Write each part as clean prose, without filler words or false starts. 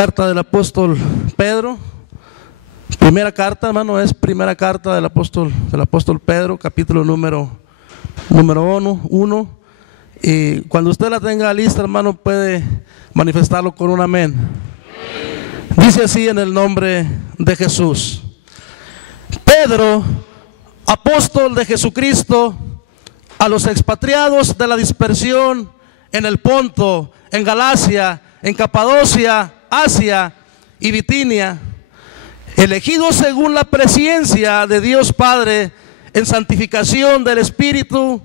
Carta del apóstol Pedro. Primera carta, hermano, es primera carta del apóstol Pedro, capítulo número 1. Y cuando usted la tenga lista, hermano, puede manifestarlo con un amén. Dice así en el nombre de Jesús: Pedro, apóstol de Jesucristo, a los expatriados de la dispersión en el Ponto, en Galacia, en Capadocia, Asia y Bitinia, elegidos según la presciencia de Dios Padre en santificación del Espíritu,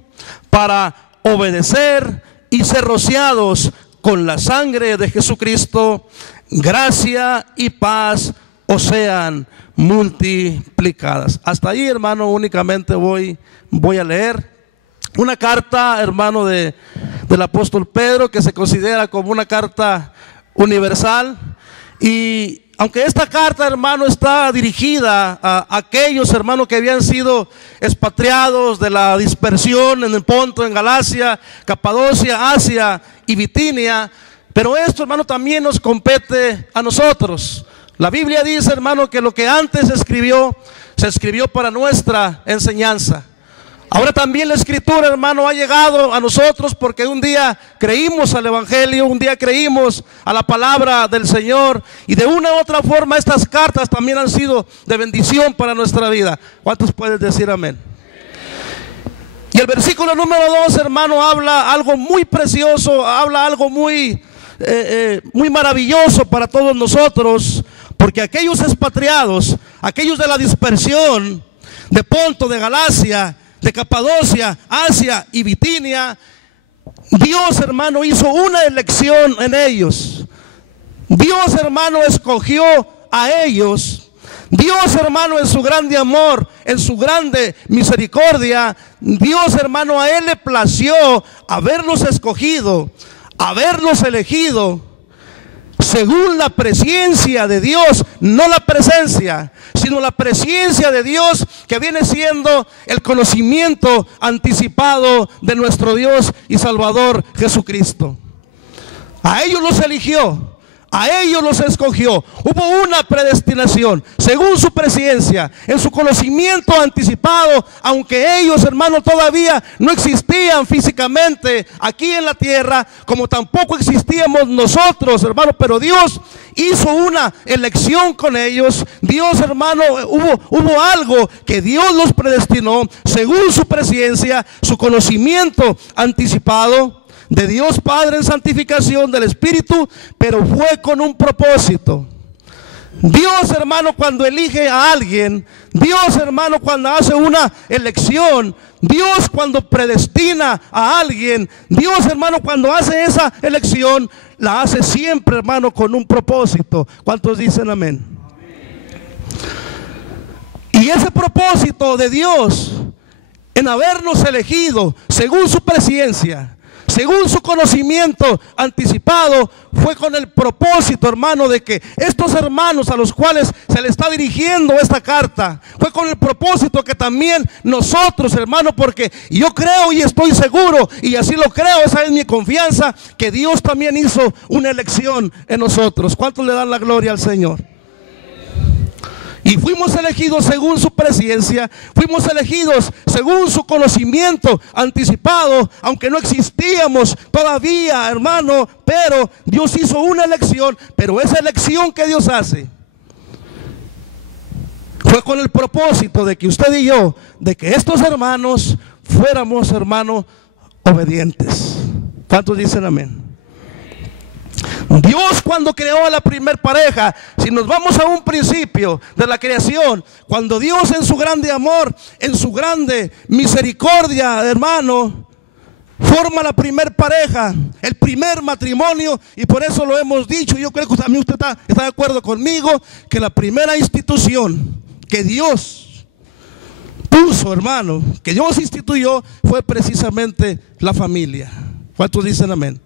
para obedecer y ser rociados con la sangre de Jesucristo, gracia y paz os sean multiplicadas. Hasta ahí, hermano, únicamente voy a leer una carta, hermano, del apóstol Pedro, que se considera como una carta universal. Y aunque esta carta, hermano, está dirigida a aquellos, hermanos, que habían sido expatriados de la dispersión en el Ponto, en Galacia, Capadocia, Asia y Bitinia, pero esto, hermano, también nos compete a nosotros. La Biblia dice, hermano, que lo que antes se escribió para nuestra enseñanza. Ahora también la escritura, hermano, ha llegado a nosotros porque un día creímos al evangelio, un día creímos a la palabra del Señor, y de una u otra forma estas cartas también han sido de bendición para nuestra vida. ¿Cuántos pueden decir amén? Y el versículo número 2, hermano, habla algo muy precioso, habla algo muy maravilloso para todos nosotros, porque aquellos expatriados, aquellos de la dispersión de Ponto, de Galacia, de Capadocia, Asia y Bitinia, Dios, hermano, hizo una elección en ellos. Dios, hermano, escogió a ellos. Dios, hermano, en su grande amor, en su grande misericordia, Dios, hermano, a Él le plació haberlos escogido, haberlos elegido según la presciencia de Dios, no la presencia, sino la presciencia de Dios, que viene siendo el conocimiento anticipado de nuestro Dios y Salvador Jesucristo. A ellos los eligió, a ellos los escogió. Hubo una predestinación según su presciencia, en su conocimiento anticipado, aunque ellos, hermanos, todavía no existían físicamente aquí en la tierra, como tampoco existíamos nosotros, hermanos, pero Dios hizo una elección con ellos. Dios, hermano, hubo algo que Dios los predestinó según su presciencia, su conocimiento anticipado de Dios Padre en santificación del Espíritu, pero fue con un propósito. Dios, hermano, cuando elige a alguien, Dios, hermano, cuando hace una elección, Dios cuando predestina a alguien, Dios, hermano, cuando hace esa elección, la hace siempre, hermano, con un propósito. ¿Cuántos dicen amén? Y ese propósito de Dios en habernos elegido según su presciencia, según su conocimiento anticipado, fue con el propósito, hermano, de que estos hermanos a los cuales se le está dirigiendo esta carta, fue con el propósito que también nosotros, hermano, porque yo creo y estoy seguro, y así lo creo, esa es mi confianza, que Dios también hizo una elección en nosotros. ¿Cuántos le dan la gloria al Señor? Y fuimos elegidos según su presciencia, fuimos elegidos según su conocimiento anticipado, aunque no existíamos todavía, hermano, pero Dios hizo una elección. Pero esa elección que Dios hace fue con el propósito de que usted y yo, de que estos hermanos fuéramos, hermanos, obedientes. ¿Cuántos dicen amén? Dios, cuando creó a la primer pareja, si nos vamos a un principio de la creación, cuando Dios en su grande amor, en su grande misericordia, hermano, forma la primer pareja, el primer matrimonio, y por eso lo hemos dicho. Yo creo que también usted está de acuerdo conmigo, que la primera institución que Dios puso, hermano, que Dios instituyó, fue precisamente la familia. ¿Cuántos dicen amén?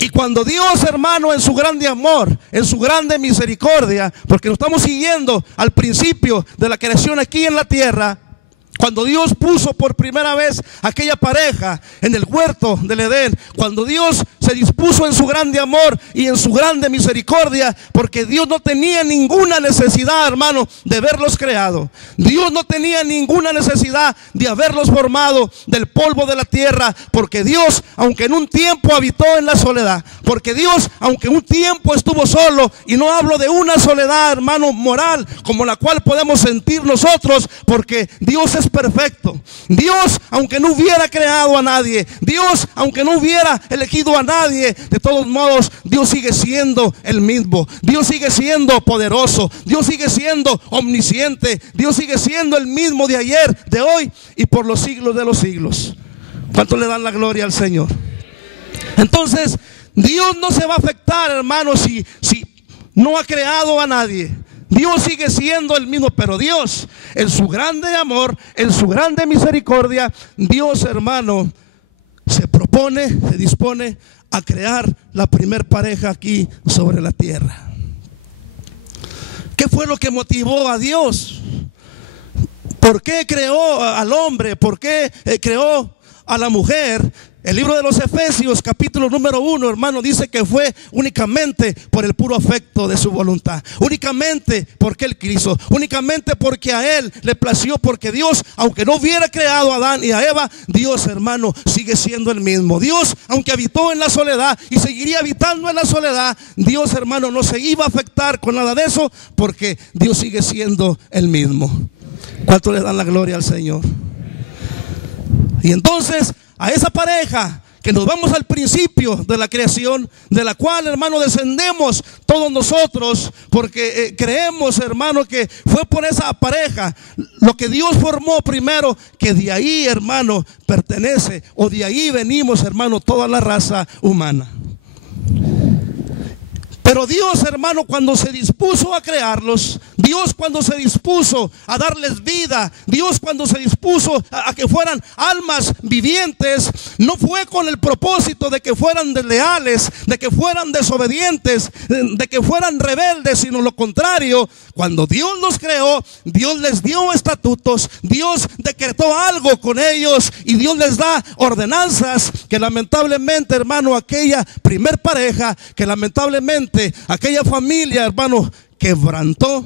Y cuando Dios, hermano, en su grande amor, en su grande misericordia, porque lo estamos siguiendo al principio de la creación aquí en la tierra, Cuando Dios puso por primera vez aquella pareja en el huerto del Edén, cuando Dios se dispuso en su grande amor y en su grande misericordia, porque Dios no tenía ninguna necesidad, hermano, de haberlos creado. Dios no tenía ninguna necesidad de haberlos formado del polvo de la tierra, porque Dios, aunque en un tiempo habitó en la soledad, porque Dios, aunque un tiempo estuvo solo, y no hablo de una soledad, hermano, moral, como la cual podemos sentir nosotros, porque Dios es perfecto. Dios, aunque no hubiera creado a nadie, Dios, aunque no hubiera elegido a nadie, de todos modos, Dios sigue siendo el mismo. Dios sigue siendo poderoso. Dios sigue siendo omnisciente. Dios sigue siendo el mismo de ayer, de hoy y por los siglos de los siglos. ¿Cuánto le dan la gloria al Señor? Entonces, Dios no se va a afectar, hermano, si no ha creado a nadie. Dios sigue siendo el mismo, pero Dios, en su grande amor, en su grande misericordia, Dios, hermano, se dispone a crear la primer pareja aquí sobre la tierra. ¿Qué fue lo que motivó a Dios? ¿Por qué creó al hombre? ¿Por qué creó a la mujer? El libro de los Efesios, capítulo número 1, hermano, dice que fue únicamente por el puro afecto de su voluntad, únicamente porque Él quiso, únicamente porque a Él le plació, porque Dios, aunque no hubiera creado a Adán y a Eva, Dios, hermano, sigue siendo el mismo. Dios, aunque habitó en la soledad y seguiría habitando en la soledad, Dios, hermano, no se iba a afectar con nada de eso, porque Dios sigue siendo el mismo. ¿Cuánto le dan la gloria al Señor? Y entonces, a esa pareja que nos vamos al principio de la creación, de la cual, hermano, descendemos todos nosotros, porque creemos, hermano, que fue por esa pareja lo que Dios formó primero, que de ahí, hermano, pertenece, o de ahí venimos, hermano, toda la raza humana. Pero Dios, hermano, cuando se dispuso a crearlos, Dios cuando se dispuso a darles vida, Dios cuando se dispuso a que fueran almas vivientes, no fue con el propósito de que fueran desleales, de que fueran desobedientes, de que fueran rebeldes, sino lo contrario. Cuando Dios los creó, Dios les dio estatutos, Dios decretó algo con ellos y Dios les da ordenanzas que lamentablemente, hermano, aquella primer pareja, que lamentablemente aquella familia, hermano, quebrantó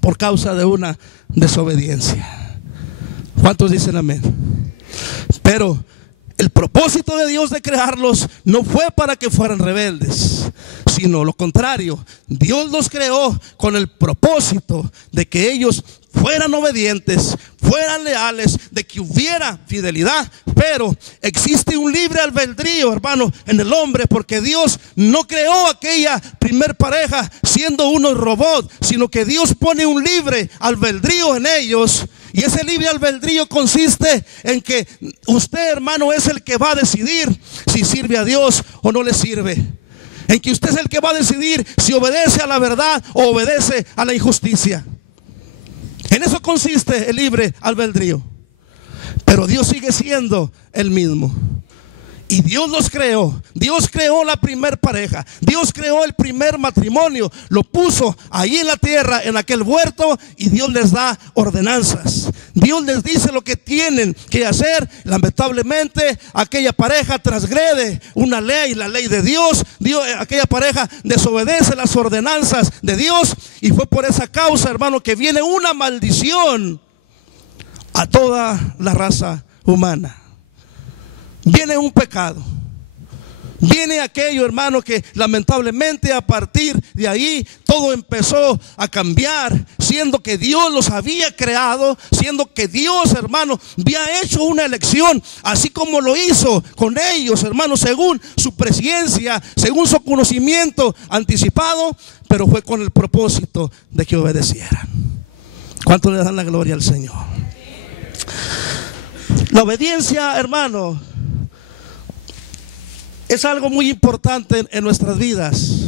por causa de una desobediencia. ¿Cuántos dicen amén? Pero el propósito de Dios de crearlos no fue para que fueran rebeldes, sino lo contrario. Dios los creó con el propósito de que ellos fueran obedientes, fueran leales, de que hubiera fidelidad. Pero existe un libre albedrío, hermano, en el hombre, porque Dios no creó aquella primer pareja siendo unos robots, sino que Dios pone un libre albedrío en ellos. Y ese libre albedrío consiste en que usted, hermano, es el que va a decidir si sirve a Dios o no le sirve. En que usted es el que va a decidir si obedece a la verdad o obedece a la injusticia. En eso consiste el libre albedrío. Pero Dios sigue siendo el mismo. Y Dios los creó. Dios creó la primer pareja. Dios creó el primer matrimonio. Lo puso ahí en la tierra, en aquel huerto. Y Dios les da ordenanzas. Dios les dice lo que tienen que hacer. Lamentablemente, aquella pareja transgrede una ley, la ley de Dios. Aquella pareja desobedece las ordenanzas de Dios. Y fue por esa causa, hermano, que viene una maldición a toda la raza humana. Viene un pecado. Viene aquello, hermano, que lamentablemente a partir de ahí todo empezó a cambiar, siendo que Dios los había creado, siendo que Dios, hermano, había hecho una elección, así como lo hizo con ellos, hermano, según su presciencia, según su conocimiento anticipado, pero fue con el propósito de que obedecieran. ¿Cuánto le dan la gloria al Señor? La obediencia, hermano, es algo muy importante en nuestras vidas.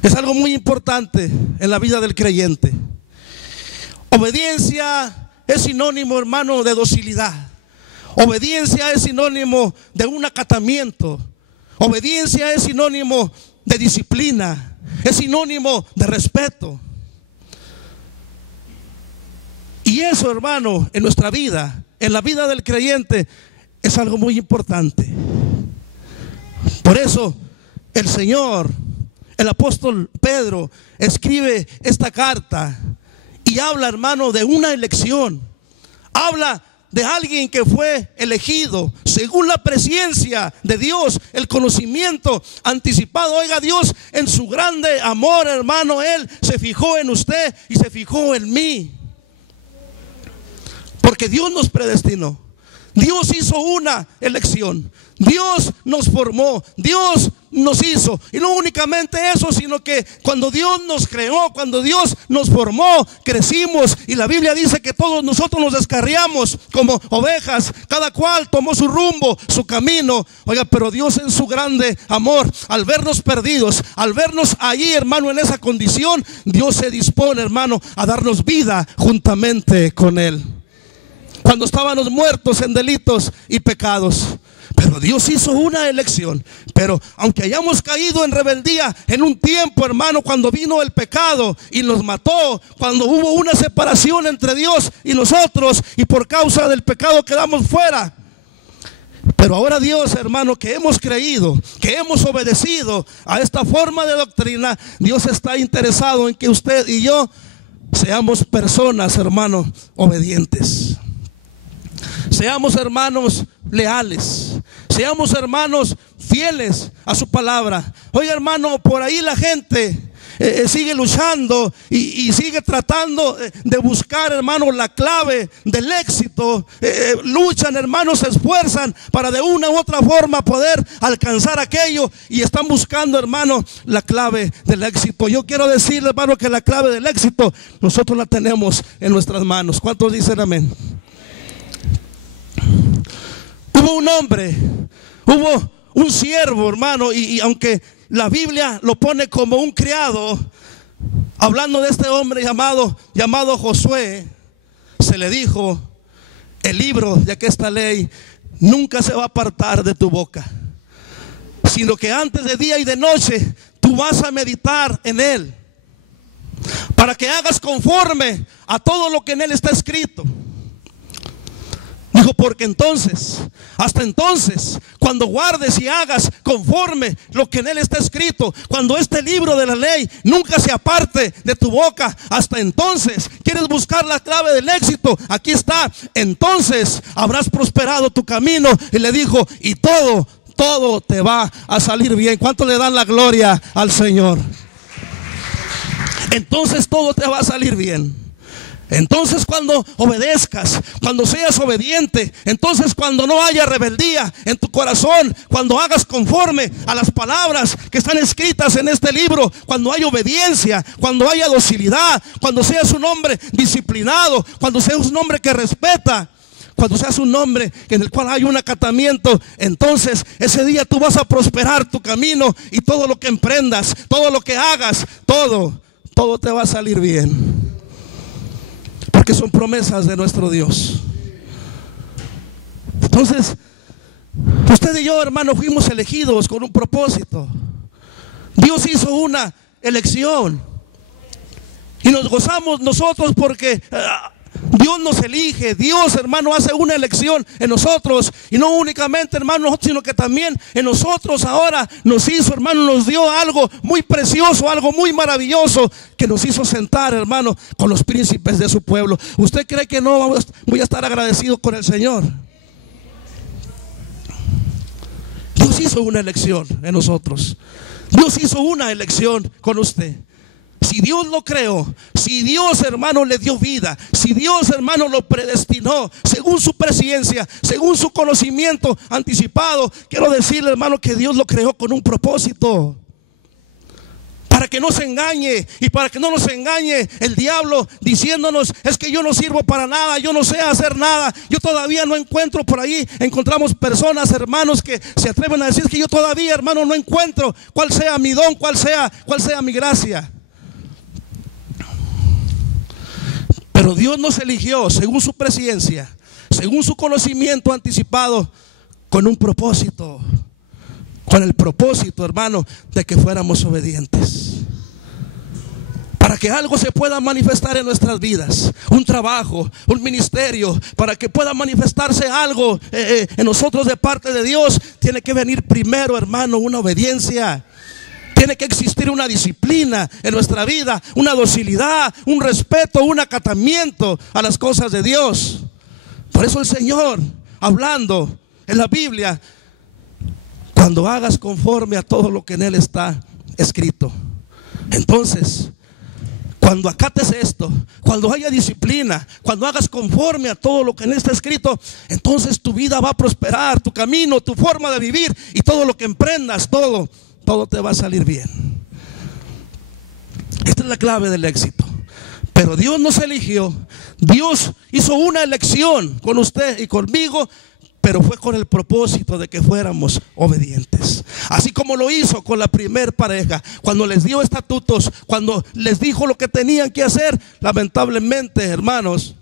Es algo muy importante en la vida del creyente. Obediencia es sinónimo, hermano, de docilidad. Obediencia es sinónimo de un acatamiento. Obediencia es sinónimo de disciplina. Es sinónimo de respeto. Y eso, hermano, en nuestra vida, en la vida del creyente, es algo muy importante. Por eso el Señor, el apóstol Pedro, escribe esta carta y habla, hermano, de una elección. Habla de alguien que fue elegido según la presciencia de Dios, el conocimiento anticipado. Oiga, Dios en su grande amor, hermano, Él se fijó en usted y se fijó en mí, porque Dios nos predestinó. Dios hizo una elección. Dios nos formó, Dios nos hizo. Y no únicamente eso, sino que cuando Dios nos creó, cuando Dios nos formó, crecimos. Y la Biblia dice que todos nosotros nos descarriamos como ovejas. Cada cual tomó su rumbo, su camino. Oiga, pero Dios en su grande amor, al vernos perdidos, al vernos allí, hermano, en esa condición, Dios se dispone, hermano, a darnos vida juntamente con Él. Cuando estábamos muertos en delitos y pecados. Pero Dios hizo una elección. Pero aunque hayamos caído en rebeldía en un tiempo, hermano, cuando vino el pecado y nos mató, cuando hubo una separación entre Dios y nosotros, y por causa del pecado quedamos fuera. Pero ahora Dios, hermano, que hemos creído, que hemos obedecido a esta forma de doctrina, Dios está interesado en que usted y yo seamos personas, hermano, obedientes. Seamos hermanos leales, seamos hermanos fieles a su palabra. Oiga, hermano, por ahí la gente sigue luchando y sigue tratando de buscar, hermano, la clave del éxito. Luchan, hermanos, se esfuerzan para de una u otra forma poder alcanzar aquello, y están buscando, hermano, la clave del éxito. Yo quiero decirle, hermano, que la clave del éxito nosotros la tenemos en nuestras manos. ¿Cuántos dicen amén? Hubo un hombre, hubo un siervo, hermano, y aunque la Biblia lo pone como un criado, hablando de este hombre llamado Josué, se le dijo: el libro de aquesta ley nunca se va a apartar de tu boca, sino que antes de día y de noche tú vas a meditar en él, para que hagas conforme a todo lo que en él está escrito. Dijo, porque entonces, hasta entonces, cuando guardes y hagas conforme lo que en él está escrito, cuando este libro de la ley nunca se aparte de tu boca, hasta entonces, ¿quieres buscar la clave del éxito? Aquí está. Entonces habrás prosperado tu camino. Y le dijo, y todo te va a salir bien. ¿Cuánto le dan la gloria al Señor? Entonces todo te va a salir bien. Entonces cuando obedezcas, cuando seas obediente, entonces cuando no haya rebeldía en tu corazón, cuando hagas conforme a las palabras que están escritas en este libro, cuando haya obediencia, cuando haya docilidad, cuando seas un hombre disciplinado, cuando seas un hombre que respeta, cuando seas un hombre en el cual hay un acatamiento, entonces ese día tú vas a prosperar tu camino, y todo lo que emprendas, todo lo que hagas, todo te va a salir bien. Porque son promesas de nuestro Dios. Entonces, usted y yo, hermano, fuimos elegidos con un propósito. Dios hizo una elección y nos gozamos nosotros porque Dios nos elige. Dios, hermano, hace una elección en nosotros. Y no únicamente, hermano, sino que también en nosotros ahora nos hizo, hermano, nos dio algo muy precioso, algo muy maravilloso, que nos hizo sentar, hermano, con los príncipes de su pueblo. ¿Usted cree que no voy a estar agradecido con el Señor? Dios hizo una elección en nosotros. Dios hizo una elección con usted. Si Dios lo creó, si Dios, hermano, le dio vida, si Dios, hermano, lo predestinó según su presciencia, según su conocimiento anticipado, quiero decirle, hermano, que Dios lo creó con un propósito. Para que no se engañe y para que no nos engañe el diablo diciéndonos: es que yo no sirvo para nada, yo no sé hacer nada, yo todavía no encuentro. Por ahí encontramos personas, hermanos, que se atreven a decir que yo todavía, hermano, no encuentro cuál sea mi don, cuál sea mi gracia. Pero Dios nos eligió según su presciencia, según su conocimiento anticipado, con un propósito. Con el propósito, hermano, de que fuéramos obedientes. que algo se pueda manifestar en nuestras vidas, un trabajo, un ministerio, para que pueda manifestarse algo en nosotros de parte de Dios, tiene que venir primero, hermano, una obediencia. Tiene que existir una disciplina en nuestra vida, una docilidad, un respeto, un acatamiento a las cosas de Dios. Por eso el Señor, hablando en la Biblia, cuando hagas conforme a todo lo que en Él está escrito. Entonces, cuando acates esto, cuando haya disciplina, cuando hagas conforme a todo lo que en Él está escrito, entonces tu vida va a prosperar, tu camino, tu forma de vivir y todo lo que emprendas, todo te va a salir bien. Esta es la clave del éxito. Pero Dios nos eligió. Dios hizo una elección con usted y conmigo, pero fue con el propósito de que fuéramos obedientes. Así como lo hizo con la primer pareja, cuando les dio estatutos, cuando les dijo lo que tenían que hacer. Lamentablemente, hermanos,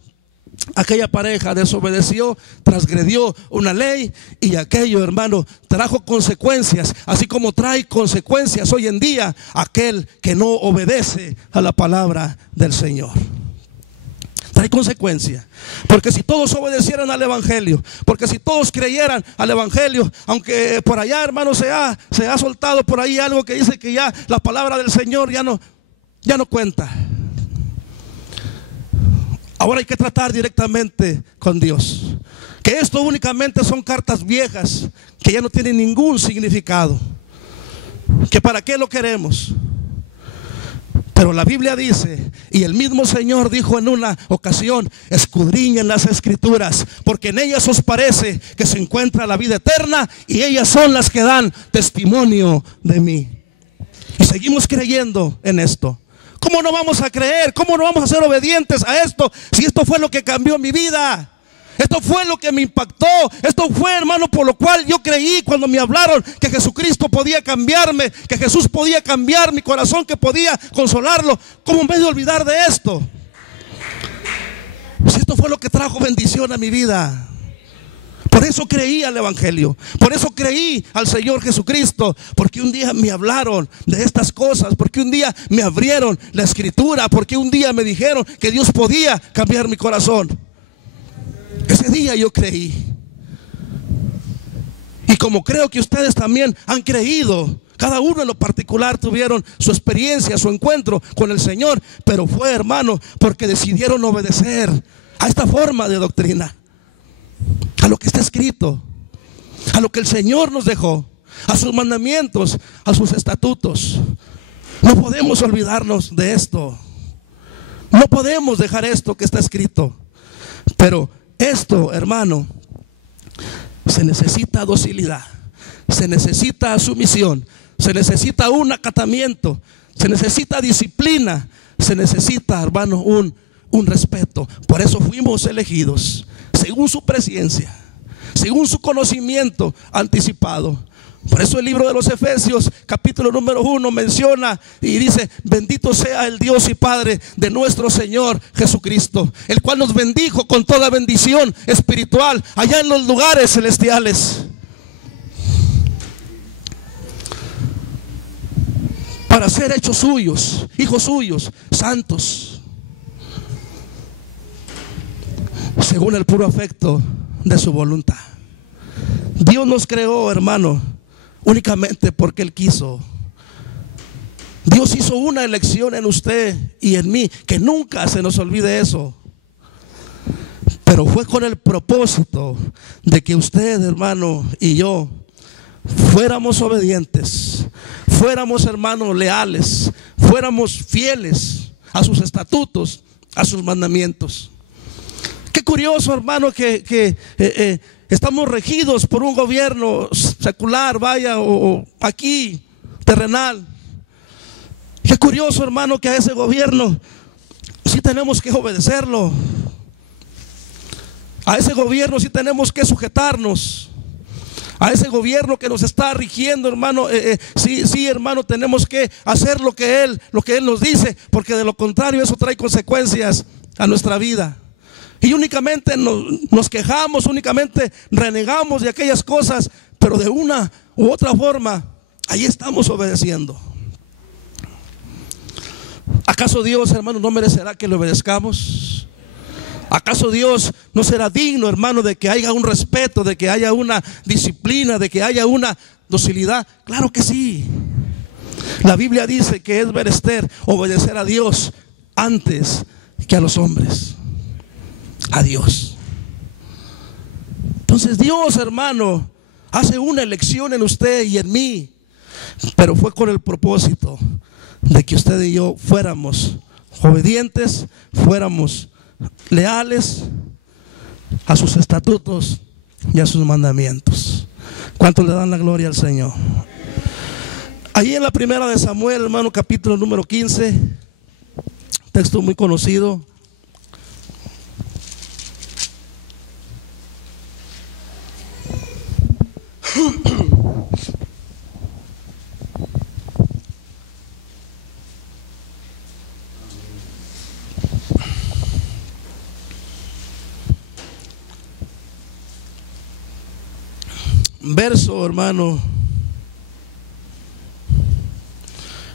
aquella pareja desobedeció, transgredió una ley, y aquello, hermano, trajo consecuencias, así como trae consecuencias hoy en día aquel que no obedece a la palabra del Señor. Trae consecuencias, porque si todos obedecieran al Evangelio, porque si todos creyeran al Evangelio, aunque por allá, hermano, se ha soltado por ahí algo que dice que ya la palabra del Señor ya no cuenta. Ahora hay que tratar directamente con Dios. Que esto únicamente son cartas viejas que ya no tienen ningún significado. Que para qué lo queremos. Pero la Biblia dice, y el mismo Señor dijo en una ocasión: escudriñen las Escrituras, porque en ellas os parece que se encuentra la vida eterna, y ellas son las que dan testimonio de mí. Y seguimos creyendo en esto. ¿Cómo no vamos a creer? ¿Cómo no vamos a ser obedientes a esto? Si esto fue lo que cambió mi vida. Esto fue lo que me impactó. Esto fue, hermano, por lo cual yo creí cuando me hablaron que Jesucristo podía cambiarme, que Jesús podía cambiar mi corazón, que podía consolarlo. ¿Cómo me he de olvidar de esto? Si esto fue lo que trajo bendición a mi vida. Por eso creí al Evangelio, por eso creí al Señor Jesucristo, porque un día me hablaron de estas cosas, porque un día me abrieron la Escritura, porque un día me dijeron que Dios podía cambiar mi corazón. Ese día yo creí. Y como creo que ustedes también han creído, cada uno en lo particular tuvieron su experiencia, su encuentro con el Señor, pero fue, hermano, porque decidieron obedecer a esta forma de doctrina, a lo que está escrito, a lo que el Señor nos dejó, a sus mandamientos, a sus estatutos. No podemos olvidarnos de esto. No podemos dejar esto que está escrito. Pero esto, hermano, se necesita docilidad, se necesita sumisión, se necesita un acatamiento, se necesita disciplina, se necesita, hermano, un respeto. Por eso fuimos elegidos según su presciencia, según su conocimiento anticipado. Por eso el libro de los Efesios, capítulo número 1, menciona y dice: bendito sea el Dios y Padre de nuestro Señor Jesucristo, el cual nos bendijo con toda bendición espiritual allá en los lugares celestiales, para ser hechos suyos, hijos suyos, santos, según el puro afecto de su voluntad. Dios nos creó, hermano, únicamente porque Él quiso. Dios hizo una elección en usted y en mí, que nunca se nos olvide eso. Pero fue con el propósito de que usted, hermano, y yo fuéramos obedientes, fuéramos, hermanos, leales, fuéramos fieles a sus estatutos, a sus mandamientos. Qué curioso, hermano, que estamos regidos por un gobierno secular, vaya, o aquí, terrenal. Qué curioso, hermano, que a ese gobierno sí tenemos que obedecerlo. A ese gobierno sí tenemos que sujetarnos. A ese gobierno que nos está rigiendo, hermano, sí, hermano, tenemos que hacer lo que Él nos dice, porque de lo contrario eso trae consecuencias a nuestra vida. Y únicamente nos quejamos, únicamente renegamos de aquellas cosas, pero de una u otra forma, ahí estamos obedeciendo. ¿Acaso Dios, hermano, no merecerá que le obedezcamos? ¿Acaso Dios no será digno, hermano, de que haya un respeto, de que haya una disciplina, de que haya una docilidad? Claro que sí. La Biblia dice que es menester obedecer a Dios antes que a los hombres. A Dios. Entonces Dios, hermano, hace una elección en usted y en mí, pero fue con el propósito de que usted y yo fuéramos obedientes, fuéramos leales a sus estatutos y a sus mandamientos. ¿Cuántos le dan la gloria al Señor? Ahí en la primera de Samuel, hermano, capítulo número 15, texto muy conocido. Verso, hermano,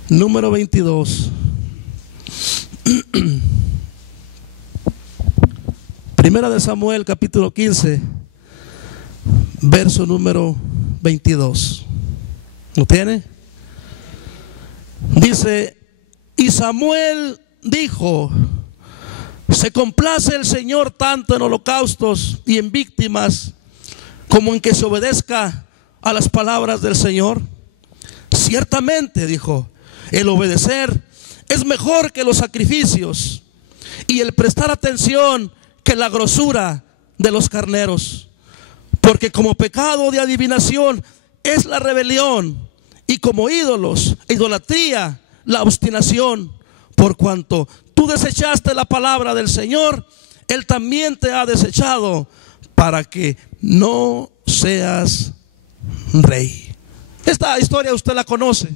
número 22. Primera de Samuel, capítulo 15, verso número 22. ¿Lo tiene? Dice: y Samuel dijo: se complace el Señor tanto en holocaustos y en víctimas, como en que se obedezca a las palabras del Señor. Ciertamente, dijo, el obedecer es mejor que los sacrificios, y el prestar atención que la grosura de los carneros. Porque como pecado de adivinación es la rebelión, y como ídolos e idolatría la obstinación. Por cuanto tú desechaste la palabra del Señor, Él también te ha desechado, para que no seas rey. Esta historia usted la conoce.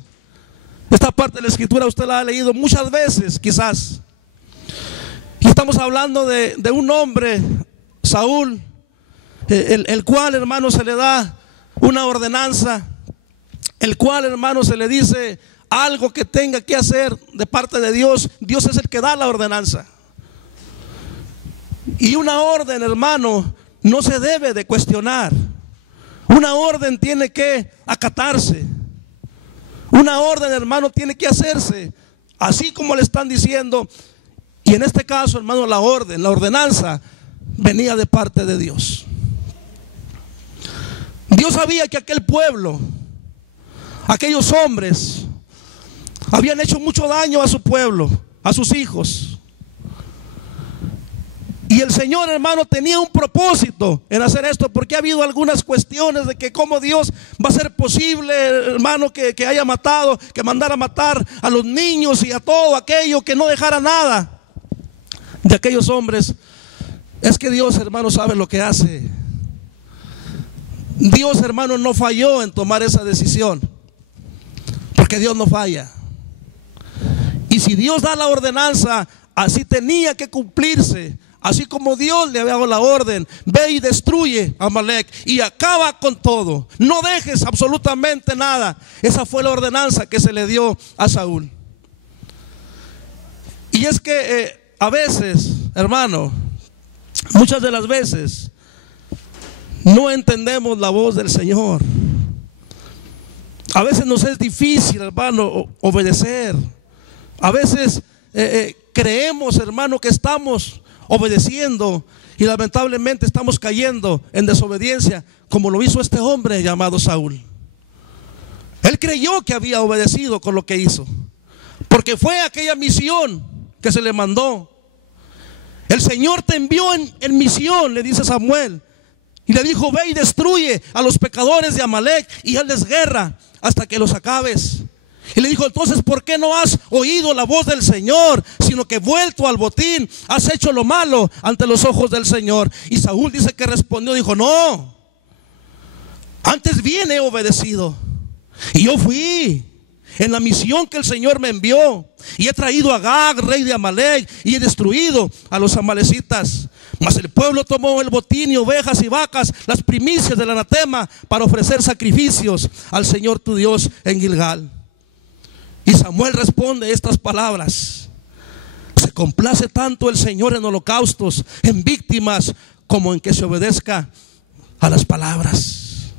Esta parte de la escritura usted la ha leído muchas veces, quizás. Y estamos hablando de un hombre, Saúl, el cual, hermano, se le da una ordenanza, el cual, hermano, se le dice algo que tenga que hacer de parte de Dios. Dios es el que da la ordenanza. Y una orden, hermano, no se debe de cuestionar. Una orden tiene que acatarse. Una orden, hermano, tiene que hacerse así como le están diciendo. Y en este caso, hermano, la ordenanza venía de parte de Dios. Dios sabía que aquel pueblo, aquellos hombres, habían hecho mucho daño a su pueblo, a sus hijos. Y el Señor, hermano, tenía un propósito en hacer esto, porque ha habido algunas cuestiones de que cómo Dios va a ser posible, hermano, que haya matado, que mandara a matar a los niños y a todo aquello, que no dejara nada de aquellos hombres. Es que Dios, hermano, sabe lo que hace. Dios, hermano, no falló en tomar esa decisión, porque Dios no falla. Y si Dios da la ordenanza, así tenía que cumplirse. Así como Dios le había dado la orden: ve y destruye a Amalek y acaba con todo, no dejes absolutamente nada. Esa fue la ordenanza que se le dio a Saúl. Y es que a veces, hermano, muchas de las veces no entendemos la voz del Señor. A veces nos es difícil, hermano, obedecer. A veces creemos, hermano, que estamos obedeciendo y lamentablemente estamos cayendo en desobediencia, como lo hizo este hombre llamado Saúl. Él creyó que había obedecido con lo que hizo, porque fue aquella misión que se le mandó. El Señor te envió en misión, le dice Samuel, y le dijo: ve y destruye a los pecadores de Amalek y hazles guerra hasta que los acabes. Y le dijo: entonces, ¿por qué no has oído la voz del Señor, sino que vuelto al botín has hecho lo malo ante los ojos del Señor? Y Saúl dice que respondió, dijo: no, antes bien he obedecido, y yo fui en la misión que el Señor me envió, y he traído a Agag, rey de Amalek, y he destruido a los amalecitas. Mas el pueblo tomó el botín y ovejas y vacas, las primicias del anatema, para ofrecer sacrificios al Señor tu Dios en Gilgal. Y Samuel responde estas palabras: complace tanto el Señor en holocaustos, en víctimas, como en que se obedezca a las palabras.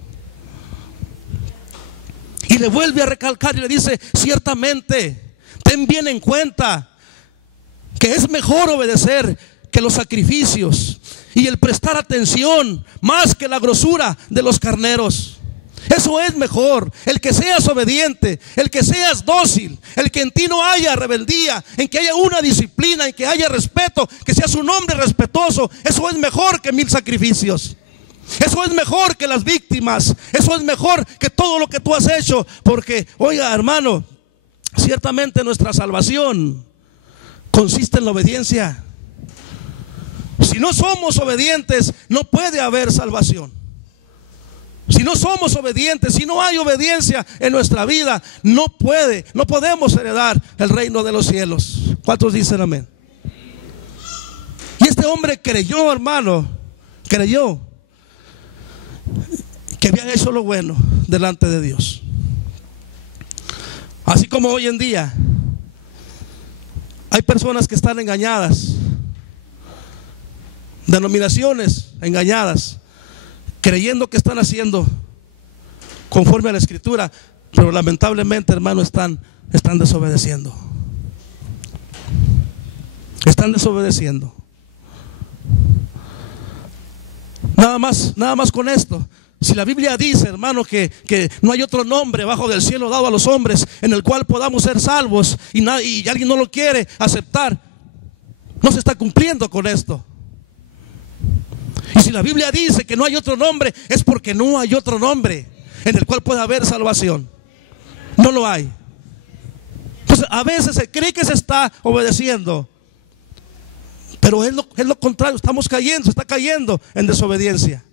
Y le vuelve a recalcar y le dice: ciertamente, ten bien en cuenta que es mejor obedecer que los sacrificios, y el prestar atención más que la grosura de los carneros. Eso es mejor, el que seas obediente, el que seas dócil, el que en ti no haya rebeldía, en que haya una disciplina, en que haya respeto, que seas un hombre respetuoso. Eso es mejor que 1000 sacrificios. Eso es mejor que las víctimas. Eso es mejor que todo lo que tú has hecho. Porque, oiga, hermano, ciertamente nuestra salvación consiste en la obediencia. Si no somos obedientes, no puede haber salvación. Si no somos obedientes, si no hay obediencia en nuestra vida, no podemos heredar el reino de los cielos. ¿Cuántos dicen amén? Y este hombre creyó, hermano, creyó que había hecho lo bueno delante de Dios. Así como hoy en día hay personas que están engañadas, denominaciones engañadas, creyendo que están haciendo conforme a la Escritura, pero lamentablemente, hermano, están desobedeciendo. Están desobedeciendo. Nada más con esto. Si la Biblia dice, hermano, que no hay otro nombre bajo del cielo dado a los hombres en el cual podamos ser salvos, y alguien no lo quiere aceptar, no se está cumpliendo con esto. Y si la Biblia dice que no hay otro nombre, es porque no hay otro nombre en el cual pueda haber salvación. No lo hay. Entonces a veces se cree que se está obedeciendo, pero es lo contrario. Se está cayendo en desobediencia.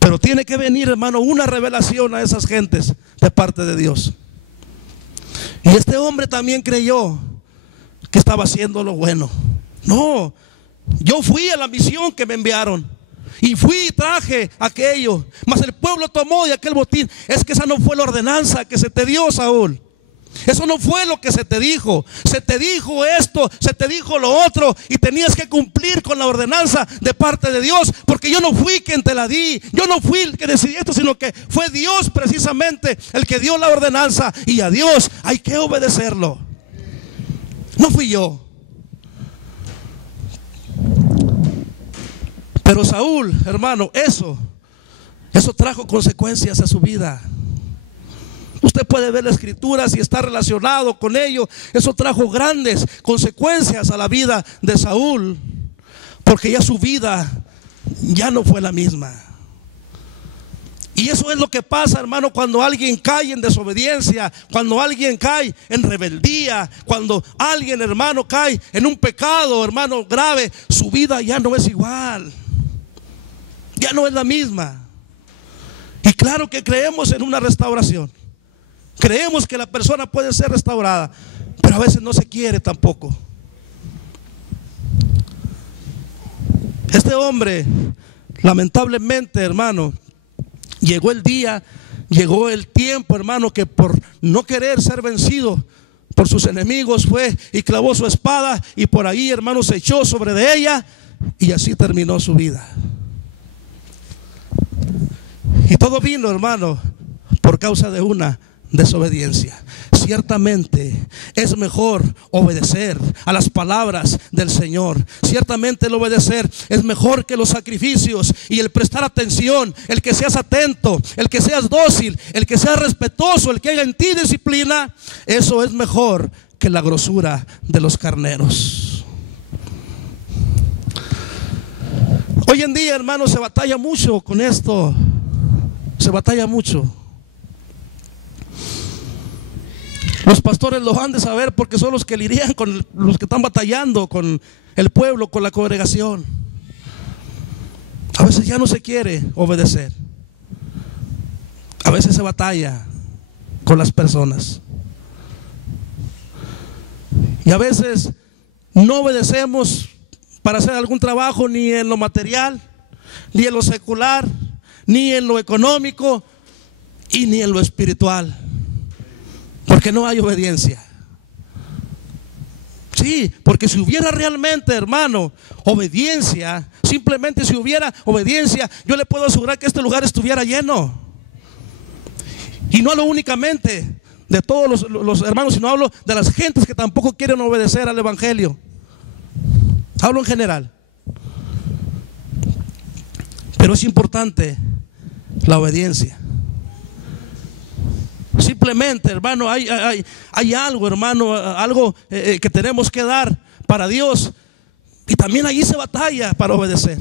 Pero tiene que venir, hermano, una revelación a esas gentes de parte de Dios. Y este hombre también creyó que estaba haciendo lo bueno. No, yo fui a la misión que me enviaron, y fui y traje aquello, mas el pueblo tomó de aquel botín. Es que esa no fue la ordenanza que se te dio, Saúl. Eso no fue lo que se te dijo. Se te dijo esto, se te dijo lo otro, y tenías que cumplir con la ordenanza de parte de Dios, porque yo no fui quien te la di, yo no fui el que decidí esto, sino que fue Dios precisamente el que dio la ordenanza, y a Dios hay que obedecerlo. No fui yo. Pero Saúl, hermano, eso trajo consecuencias a su vida. Usted puede ver la Escritura si está relacionado con ello. Eso trajo grandes consecuencias a la vida de Saúl, porque ya su vida ya no fue la misma. Y eso es lo que pasa, hermano, cuando alguien cae en desobediencia, cuando alguien cae en rebeldía, cuando alguien, hermano, cae en un pecado, hermano, grave. Su vida ya no es igual, ya no es la misma. Y claro que creemos en una restauración. Creemos que la persona puede ser restaurada, pero a veces no se quiere tampoco. Este hombre, lamentablemente, hermano, llegó el día, llegó el tiempo, hermano, que por no querer ser vencido por sus enemigos fue y clavó su espada, y por ahí, hermano, se echó sobre de ella, y así terminó su vida. Y todo vino, hermano, por causa de una desobediencia. Ciertamente es mejor obedecer a las palabras del Señor. Ciertamente el obedecer es mejor que los sacrificios, y el prestar atención, el que seas atento, el que seas dócil, el que seas respetuoso, el que haya en ti disciplina. Eso es mejor que la grosura de los carneros. Hoy en día, hermano, se batalla mucho con esto. Se batalla mucho. Los pastores lo han de saber, porque son los que lidian con los que están batallando con el pueblo, con la congregación. A veces ya no se quiere obedecer. A veces se batalla con las personas. Y a veces no obedecemos para hacer algún trabajo, ni en lo material, ni en lo secular, ni en lo económico, y ni en lo espiritual. Porque no hay obediencia. Sí, Sí, porque si hubiera realmente, hermano, obediencia, simplemente si hubiera obediencia, yo le puedo asegurar que este lugar estuviera lleno. Y no hablo únicamente de todos los hermanos, sino hablo de las gentes que tampoco quieren obedecer al evangelio. Hablo en general. Pero es importante la obediencia. Simplemente, hermano, hay algo, hermano, algo que tenemos que dar para Dios. Y también allí se batalla para obedecer.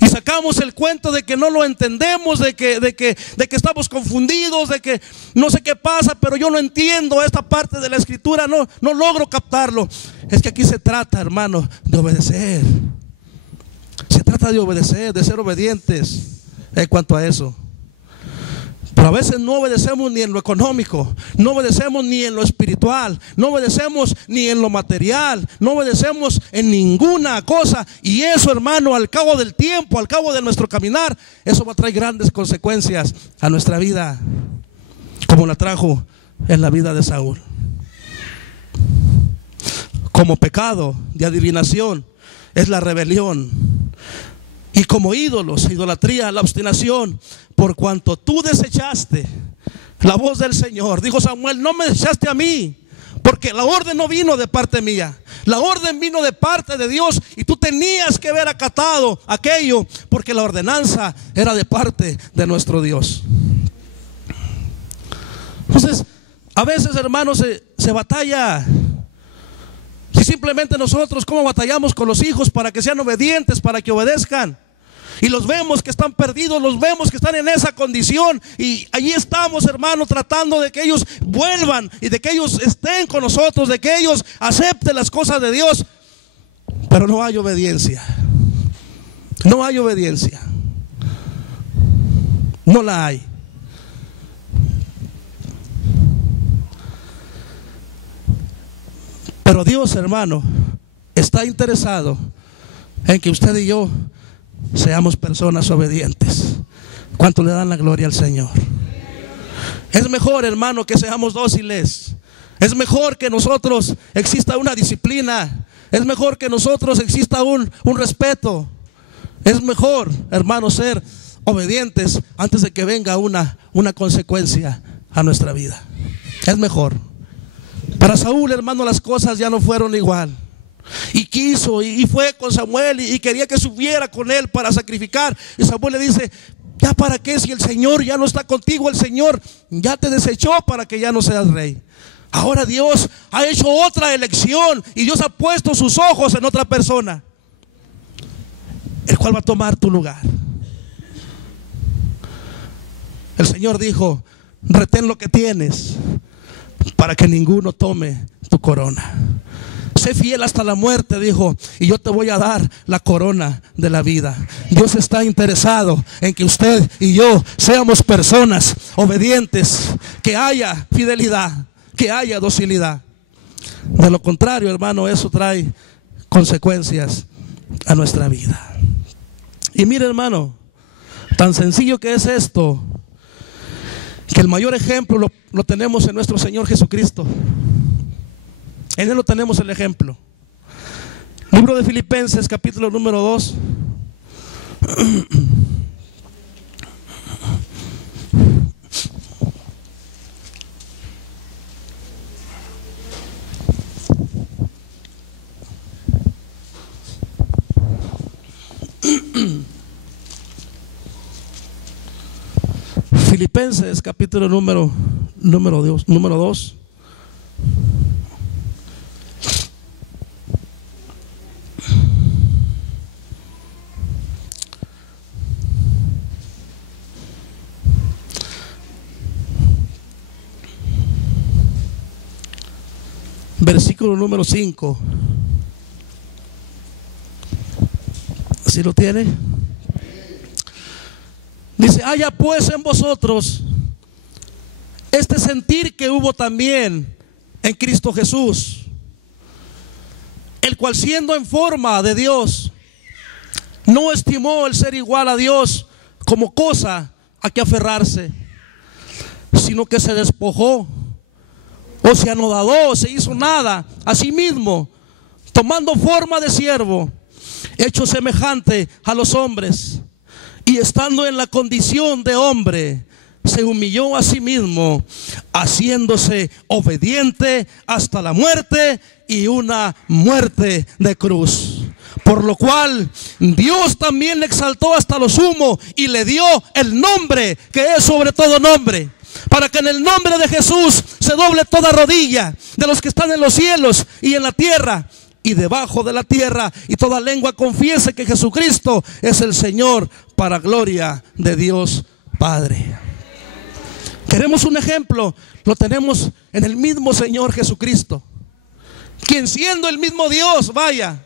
Y sacamos el cuento de que no lo entendemos, de que estamos confundidos, de que no sé qué pasa, pero yo no entiendo esta parte de la escritura, no logro captarlo. Es que aquí se trata, hermano, de obedecer. Se trata de obedecer, de ser obedientes en cuanto a eso. Pero a veces no obedecemos ni en lo económico, no obedecemos ni en lo espiritual, no obedecemos ni en lo material, no obedecemos en ninguna cosa. Y eso, hermano, al cabo del tiempo, al cabo de nuestro caminar, eso va a traer grandes consecuencias a nuestra vida, como la trajo en la vida de Saúl. Como pecado de adivinación es la rebelión. Y como ídolos, idolatría, la obstinación, por cuanto tú desechaste la voz del Señor. Dijo Samuel, no me desechaste a mí, porque la orden no vino de parte mía, la orden vino de parte de Dios. Y tú tenías que haber acatado aquello, porque la ordenanza era de parte de nuestro Dios. Entonces, a veces, hermanos, se batalla. Si simplemente nosotros, ¿cómo batallamos con los hijos para que sean obedientes, para que obedezcan? Y los vemos que están perdidos, los vemos que están en esa condición. Y allí estamos, hermanos, tratando de que ellos vuelvan y de que ellos estén con nosotros, de que ellos acepten las cosas de Dios. Pero no hay obediencia. No hay obediencia. No la hay. Pero Dios, hermano, está interesado en que usted y yo seamos personas obedientes. ¿Cuánto le dan la gloria al Señor? Es mejor, hermano, que seamos dóciles. Es mejor que nosotros exista una disciplina. Es mejor que nosotros exista un respeto. Es mejor, hermano, ser obedientes antes de que venga una consecuencia a nuestra vida. Es mejor. Para Saúl, hermano, las cosas ya no fueron igual. Y quiso y fue con Samuel y quería que subiera con él para sacrificar. Y Samuel le dice, ¿ya para qué? Si el Señor ya no está contigo, el Señor ya te desechó para que ya no seas rey. Ahora Dios ha hecho otra elección y Dios ha puesto sus ojos en otra persona, el cual va a tomar tu lugar. El Señor dijo, retén lo que tienes para que ninguno tome tu corona. Sé fiel hasta la muerte, dijo, y yo te voy a dar la corona de la vida. Dios está interesado en que usted y yo seamos personas obedientes, que haya fidelidad, que haya docilidad. De lo contrario, hermano, eso trae consecuencias a nuestra vida. Y mire, hermano, tan sencillo que es esto, que el mayor ejemplo lo tenemos en nuestro Señor Jesucristo. En Él lo tenemos el ejemplo. Libro de Filipenses, capítulo número 2. Filipenses, capítulo número 2. Versículo número 5. ¿Así lo tiene? Dice, haya pues en vosotros este sentir que hubo también en Cristo Jesús, el cual siendo en forma de Dios, no estimó el ser igual a Dios como cosa a que aferrarse, sino que se despojó, o se anodadó, o se hizo nada a sí mismo, tomando forma de siervo, hecho semejante a los hombres, y estando en la condición de hombre, se humilló a sí mismo, haciéndose obediente hasta la muerte, y una muerte de cruz. Por lo cual Dios también le exaltó hasta lo sumo y le dio el nombre que es sobre todo nombre, para que en el nombre de Jesús se doble toda rodilla de los que están en los cielos y en la tierra y debajo de la tierra, y toda lengua confiese que Jesucristo es el Señor, para gloria de Dios Padre. Queremos un ejemplo, lo tenemos en el mismo Señor Jesucristo, quien siendo el mismo Dios, vaya,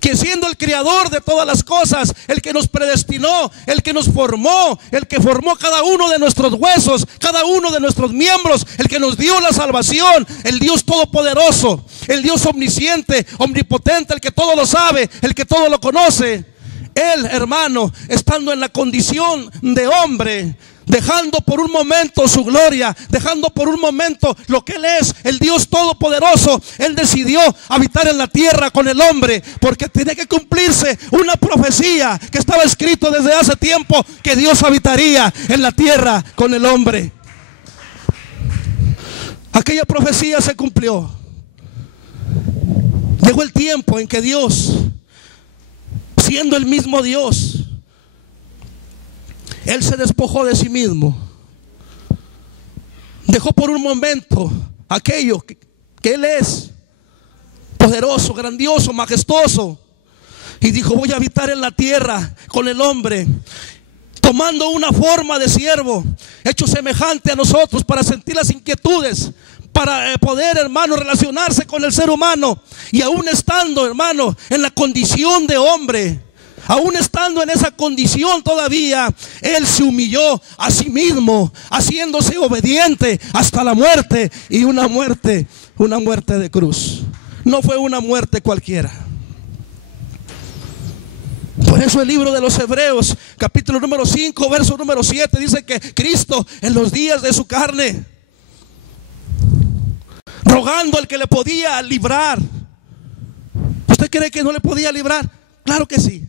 que siendo el creador de todas las cosas, el que nos predestinó, el que nos formó, el que formó cada uno de nuestros huesos, cada uno de nuestros miembros, el que nos dio la salvación, el Dios todopoderoso, el Dios omnisciente, omnipotente, el que todo lo sabe, el que todo lo conoce. Él, hermano, estando en la condición de hombre, dejando por un momento su gloria, dejando por un momento lo que Él es, el Dios todopoderoso, Él decidió habitar en la tierra con el hombre, porque tenía que cumplirse una profecía que estaba escrito desde hace tiempo, que Dios habitaría en la tierra con el hombre. Aquella profecía se cumplió. Llegó el tiempo en que Dios, siendo el mismo Dios, Él se despojó de sí mismo. Dejó por un momento aquello que Él es, poderoso, grandioso, majestuoso, y dijo: voy a habitar en la tierra con el hombre, tomando una forma de siervo, hecho semejante a nosotros, para sentir las inquietudes, para poder, hermano, relacionarse con el ser humano. Y aún estando, hermano, en la condición de hombre, aún estando en esa condición todavía, Él se humilló a sí mismo, haciéndose obediente hasta la muerte, y una muerte de cruz. No fue una muerte cualquiera. Por eso el libro de los Hebreos, capítulo número 5, verso número 7, dice que Cristo, en los días de su carne, rogando al que le podía librar. ¿Usted cree que no le podía librar? Claro que sí.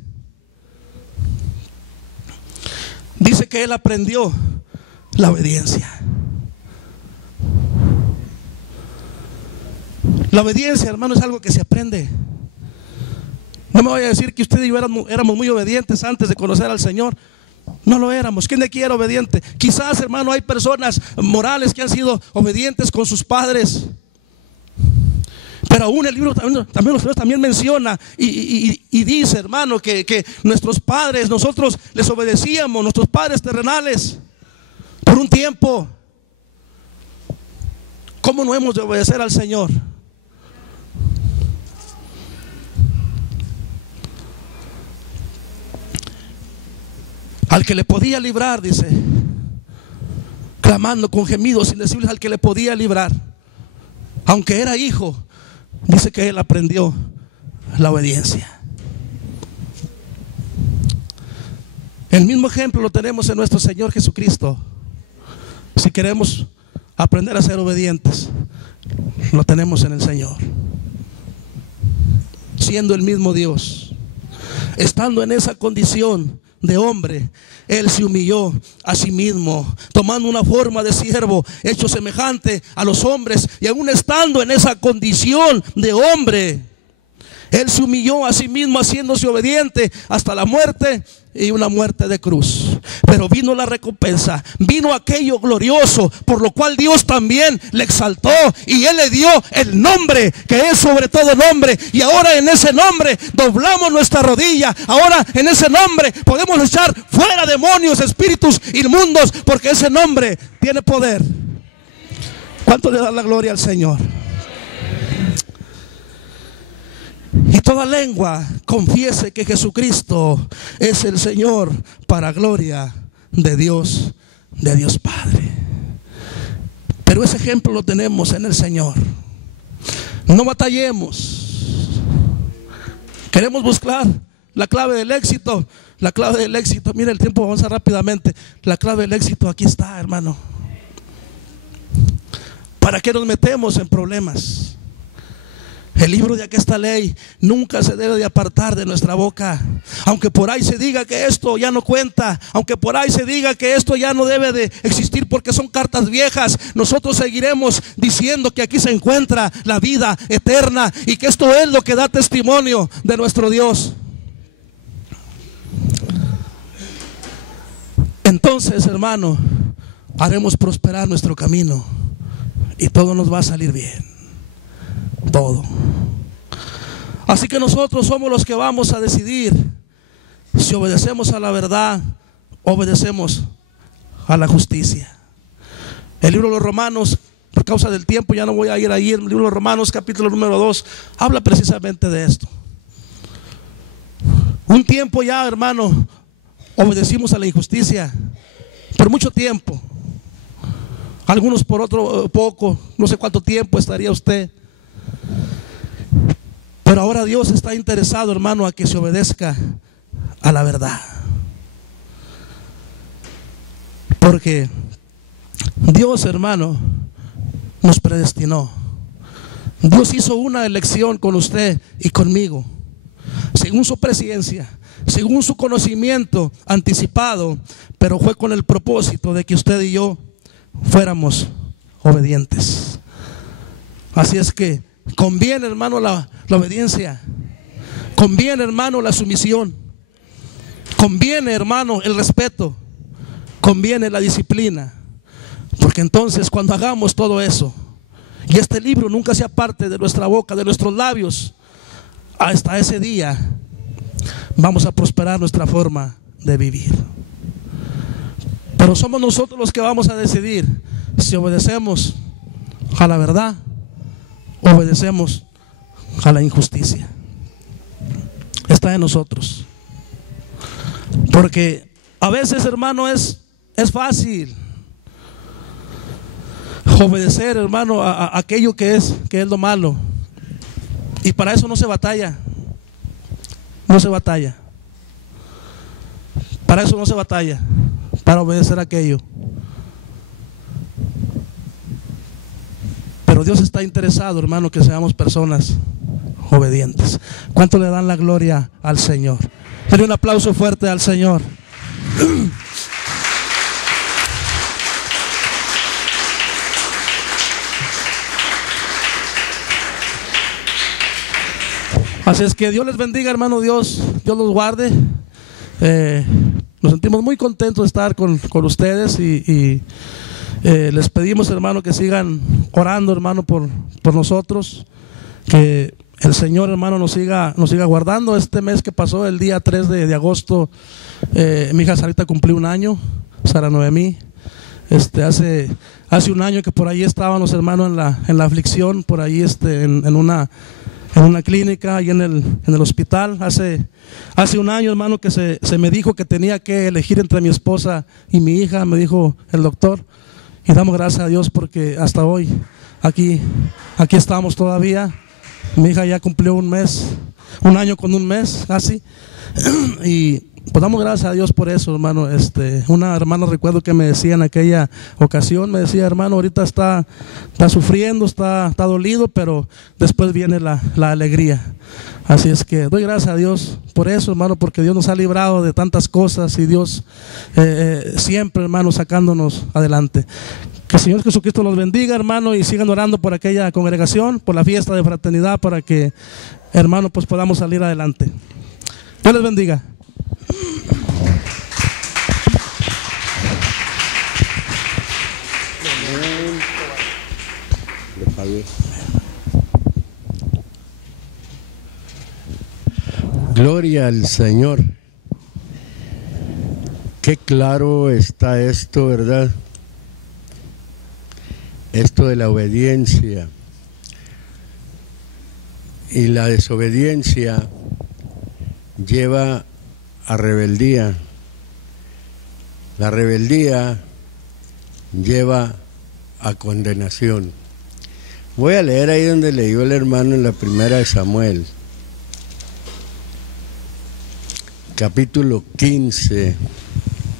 Dice que Él aprendió la obediencia. La obediencia, hermano, es algo que se aprende. No me vaya a decir que usted y yo éramos muy obedientes antes de conocer al Señor. No lo éramos. ¿Quién de aquí era obediente? Quizás, hermano, hay personas morales que han sido obedientes con sus padres. Pero aún el libro también menciona y dice, hermano, que nuestros padres, nosotros les obedecíamos, nuestros padres terrenales, por un tiempo. ¿Cómo no hemos de obedecer al Señor? Al que le podía librar, dice, clamando con gemidos indecibles, al que le podía librar, aunque era hijo. Dice que Él aprendió la obediencia. El mismo ejemplo lo tenemos en nuestro Señor Jesucristo. Si queremos aprender a ser obedientes, lo tenemos en el Señor. Siendo el mismo Dios, estando en esa condición de hombre, Él se humilló a sí mismo, tomando una forma de siervo, hecho semejante a los hombres. Y aún estando en esa condición de hombre, Él se humilló a sí mismo, haciéndose obediente hasta la muerte, y una muerte de cruz. Pero vino la recompensa, vino aquello glorioso, por lo cual Dios también le exaltó, y Él le dio el nombre que es sobre todo nombre. Y ahora en ese nombre doblamos nuestra rodilla. Ahora en ese nombre podemos echar fuera demonios, espíritus inmundos, porque ese nombre tiene poder. ¿Cuánto le da la gloria al Señor? Y toda lengua confiese que Jesucristo es el Señor, para gloria de Dios Padre. Pero ese ejemplo lo tenemos en el Señor. No batallemos. Queremos buscar la clave del éxito. La clave del éxito, mire, el tiempo avanza rápidamente. La clave del éxito aquí está, hermano. ¿Para qué nos metemos en problemas? El libro de esta ley nunca se debe de apartar de nuestra boca. Aunque por ahí se diga que esto ya no cuenta, aunque por ahí se diga que esto ya no debe de existir porque son cartas viejas, nosotros seguiremos diciendo que aquí se encuentra la vida eterna y que esto es lo que da testimonio de nuestro Dios. Entonces, hermano, haremos prosperar nuestro camino y todo nos va a salir bien. Todo. Así que nosotros somos los que vamos a decidir si obedecemos a la verdad, obedecemos a la justicia. El libro de los Romanos, por causa del tiempo ya no voy a ir ahí, el libro de los Romanos capítulo número 2 habla precisamente de esto. Un tiempo ya, hermano, obedecimos a la injusticia por mucho tiempo. Algunos por otro poco, no sé cuánto tiempo estaría usted. Pero ahora Dios está interesado, hermano, a que se obedezca a la verdad. Porque Dios, hermano, nos predestinó. Dios hizo una elección con usted y conmigo, según su presciencia, según su conocimiento anticipado, pero fue con el propósito de que usted y yo fuéramos obedientes. Así es que conviene, hermano, la obediencia. Conviene, hermano, la sumisión. Conviene, hermano, el respeto. Conviene la disciplina. Porque entonces cuando hagamos todo eso, y este libro nunca sea parte de nuestra boca, de nuestros labios, hasta ese día vamos a prosperar nuestra forma de vivir. Pero somos nosotros los que vamos a decidir si obedecemos a la verdad, obedecemos a la injusticia. Está en nosotros. Porque a veces, hermano, es fácil obedecer, hermano, a aquello que es lo malo. Y para eso no se batalla. No se batalla. Para eso no se batalla. Para obedecer aquello. Pero Dios está interesado, hermano, que seamos personas obedientes. ¿Cuánto le dan la gloria al Señor? Denle un aplauso fuerte al Señor. Así es que Dios les bendiga, hermano. Dios los guarde. Nos sentimos muy contentos de estar con ustedes y les pedimos, hermano, que sigan orando, hermano, por nosotros, que el Señor, hermano, nos siga guardando. Este mes que pasó, el día 3 de agosto, mi hija Sarita cumplió 1 año, Sara Noemí. Hace 1 año que por ahí estábamos, hermano, en la aflicción, por ahí en una clínica y en el hospital. Hace 1 año, hermano, que se me dijo que tenía que elegir entre mi esposa y mi hija, me dijo el doctor. Y damos gracias a Dios porque hasta hoy aquí estamos todavía. Mi hija ya cumplió 1 año con 1 mes casi. Y pues damos gracias a Dios por eso, hermano. Una hermana, recuerdo que me decía en aquella ocasión, me decía: hermano, ahorita está sufriendo, está dolido, pero después viene la alegría. Así es que doy gracias a Dios por eso, hermano, porque Dios nos ha librado de tantas cosas y Dios siempre, hermano, sacándonos adelante. Que el Señor Jesucristo los bendiga, hermano, y sigan orando por aquella congregación, por la fiesta de fraternidad, para que, hermano, pues podamos salir adelante. Dios les bendiga. Gloria al Señor. Qué claro está esto, ¿verdad? Esto de la obediencia y la desobediencia lleva a rebeldía. La rebeldía lleva a condenación. Voy a leer ahí donde leyó el hermano en la 1 de Samuel, capítulo 15,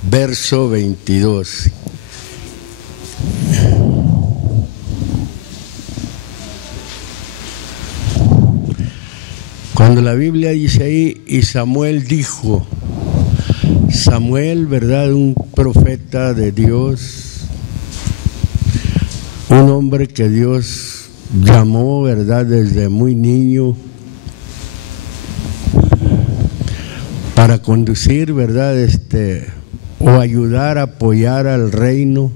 verso 22. Cuando la Biblia dice ahí, y Samuel dijo, Samuel, ¿verdad? Un profeta de Dios, un hombre que Dios llamó, ¿verdad? Desde muy niño para conducir, ¿verdad? O ayudar, apoyar al reino,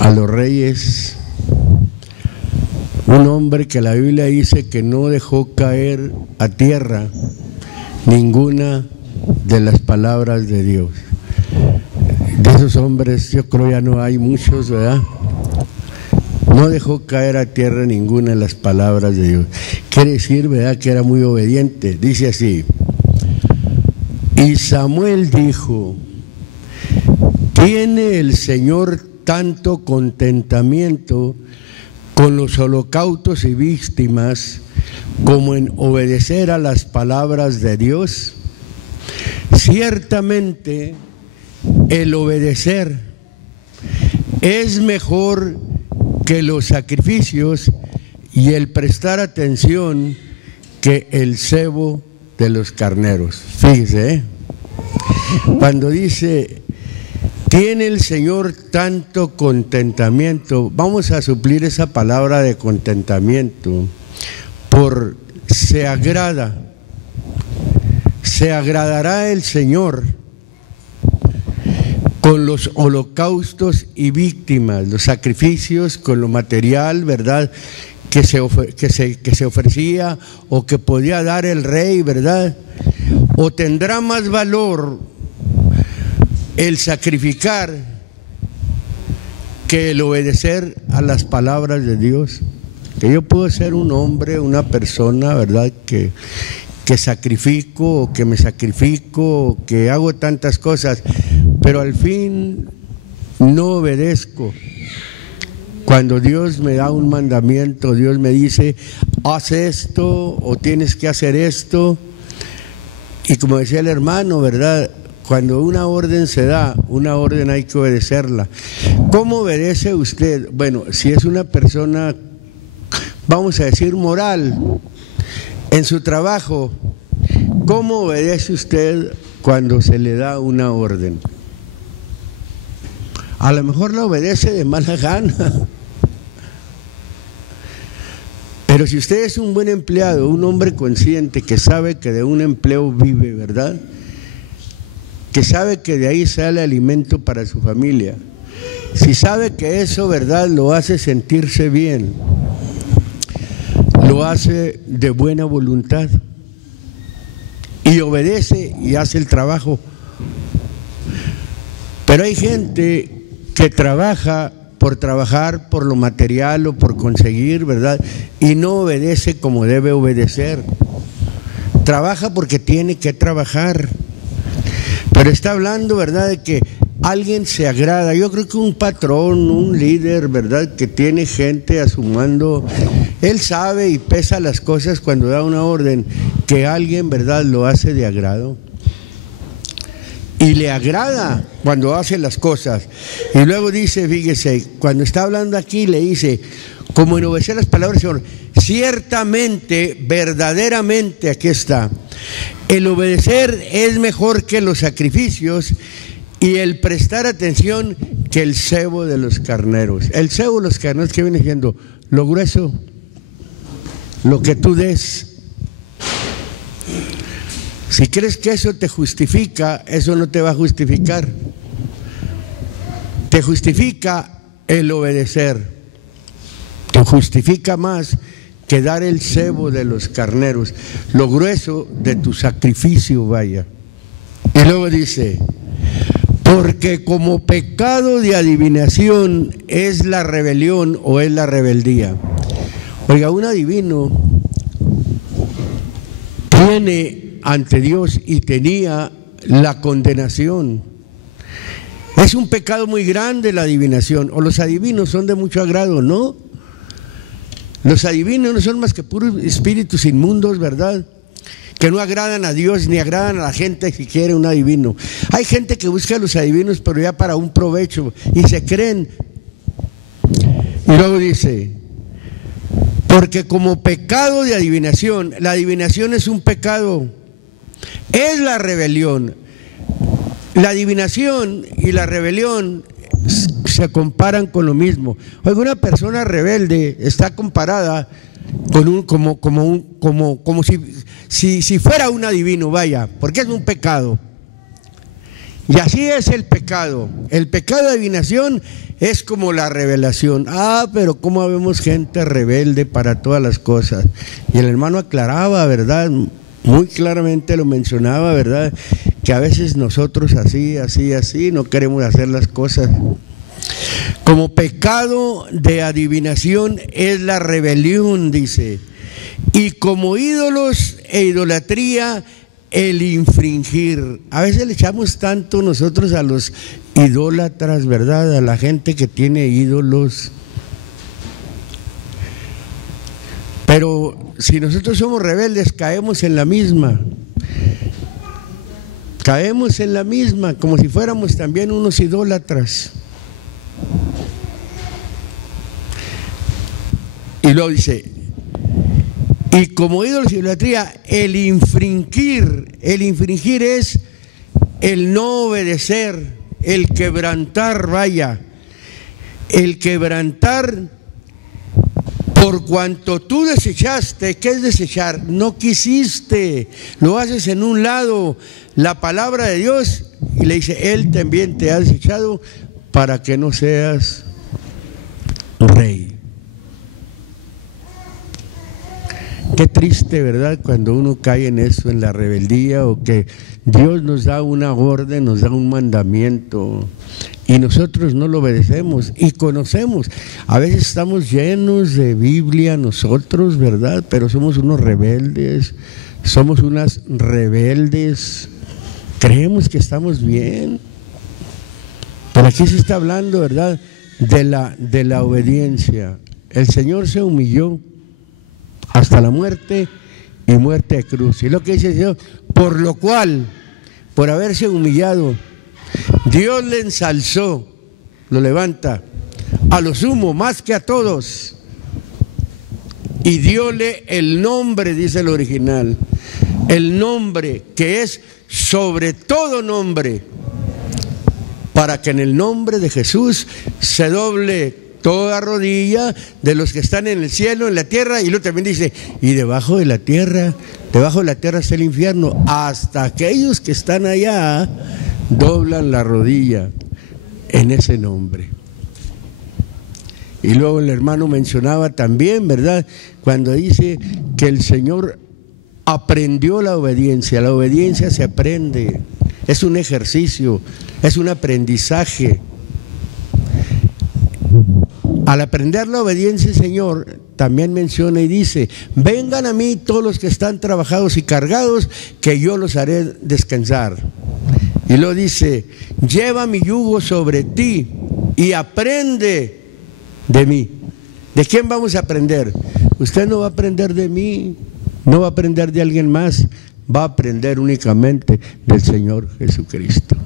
a los reyes. Un hombre que la Biblia dice que no dejó caer a tierra ninguna de las palabras de Dios. De esos hombres yo creo ya no hay muchos, ¿verdad? No dejó caer a tierra ninguna de las palabras de Dios. Quiere decir, ¿verdad?, que era muy obediente. Dice así: y Samuel dijo, ¿tiene el Señor tanto contentamiento con los holocaustos y víctimas como en obedecer a las palabras de Dios? Ciertamente el obedecer es mejor que los sacrificios y el prestar atención que el cebo de los carneros. Fíjese, cuando dice, tiene el Señor tanto contentamiento, vamos a suplir esa palabra de contentamiento por se agrada. Se agradará el Señor con los holocaustos y víctimas, los sacrificios, con lo material, ¿verdad?, que se ofrecía o que podía dar el rey, ¿verdad? O tendrá más valor el sacrificar que el obedecer a las palabras de Dios. Que yo puedo ser un hombre, una persona, ¿verdad?, que sacrifico, o que me sacrifico, o que hago tantas cosas, pero al fin no obedezco. Cuando Dios me da un mandamiento, Dios me dice, haz esto, o tienes que hacer esto, y como decía el hermano, ¿verdad?, cuando una orden se da, una orden hay que obedecerla. ¿Cómo obedece usted? Bueno, si es una persona, vamos a decir, moral, en su trabajo, ¿cómo obedece usted cuando se le da una orden? A lo mejor la obedece de mala gana. Pero si usted es un buen empleado, un hombre consciente que sabe que de un empleo vive, ¿verdad?, que sabe que de ahí sale alimento para su familia, si sabe que eso, ¿verdad?, lo hace sentirse bien, lo hace de buena voluntad y obedece y hace el trabajo. Pero hay gente que trabaja por trabajar, por lo material o por conseguir, ¿verdad?, y no obedece como debe obedecer. Trabaja porque tiene que trabajar, pero está hablando, ¿verdad?, de que alguien se agrada. Yo creo que un patrón, un líder, ¿verdad?, que tiene gente a su mando, él sabe y pesa las cosas cuando da una orden, que alguien, ¿verdad?, lo hace de agrado. Y le agrada cuando hace las cosas. Y luego dice, fíjese, cuando está hablando aquí le dice, como en obedecer las palabras del Señor, ciertamente, verdaderamente, aquí está, el obedecer es mejor que los sacrificios y el prestar atención que el cebo de los carneros. El cebo de los carneros, que viene siendo lo grueso, lo que tú des. Si crees que eso te justifica, eso no te va a justificar. Te justifica el obedecer. Te justifica más que dar el cebo de los carneros, lo grueso de tu sacrificio, vaya. Y luego dice, porque como pecado de adivinación es la rebelión o es la rebeldía. Oiga, un adivino tiene ante Dios y tenía la condenación. Es un pecado muy grande la adivinación, o los adivinos son de mucho agrado, ¿no? Los adivinos no son más que puros espíritus inmundos, ¿verdad?, que no agradan a Dios ni agradan a la gente si quiere un adivino. Hay gente que busca a los adivinos pero ya para un provecho y se creen. Y luego dice, Porque como pecado de adivinación, la adivinación es un pecado, es la rebelión. La adivinación y la rebelión se comparan con lo mismo. Oiga, una persona rebelde está comparada con como si fuera un adivino, vaya, porque es un pecado. Y así es el pecado. El pecado de adivinación es como la revelación. Pero cómo vemos gente rebelde para todas las cosas. Y el hermano aclaraba, ¿verdad? Muy claramente lo mencionaba, ¿verdad? Que a veces nosotros así no queremos hacer las cosas. Como pecado de adivinación es la rebelión, dice. Y como ídolos e idolatría, el infringir. A veces le echamos tanto nosotros a los idólatras, ¿verdad? A la gente que tiene ídolos. Pero si nosotros somos rebeldes, caemos en la misma. Caemos en la misma, como si fuéramos también unos idólatras. Y luego dice, y como ídolos y idolatría, el infringir es el no obedecer, el quebrantar, vaya, el quebrantar. Por cuanto tú desechaste, ¿qué es desechar? No quisiste, lo haces en un lado, la palabra de Dios, y le dice, Él también te ha desechado para que no seas rey. Qué triste, ¿verdad? Cuando uno cae en eso, en la rebeldía, o que Dios nos da una orden, nos da un mandamiento, y nosotros no lo obedecemos y conocemos. A veces estamos llenos de Biblia nosotros, ¿verdad? Pero somos unos rebeldes, somos unas rebeldes, creemos que estamos bien. Pero aquí se está hablando, ¿verdad? De la obediencia. El Señor se humilló hasta la muerte y muerte de cruz. Y lo que dice el Señor, por lo cual, por haberse humillado, Dios le ensalzó, lo levanta a lo sumo más que a todos y diole el nombre, dice el original, el nombre que es sobre todo nombre, para que en el nombre de Jesús se doble toda rodilla de los que están en el cielo, en la tierra, y luego también dice, y debajo de la tierra está el infierno, hasta aquellos que están allá doblan la rodilla en ese nombre. Y luego el hermano mencionaba también, ¿verdad?, cuando dice que el Señor aprendió la obediencia se aprende, es un ejercicio, es un aprendizaje. Al aprender la obediencia, el Señor también menciona y dice, vengan a mí todos los que están trabajados y cargados, que yo los haré descansar. Y luego dice, lleva mi yugo sobre ti y aprende de mí. ¿De quién vamos a aprender? Usted no va a aprender de mí, no va a aprender de alguien más, va a aprender únicamente del Señor Jesucristo.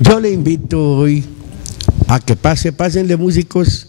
Yo le invito hoy a que pásenle músicos,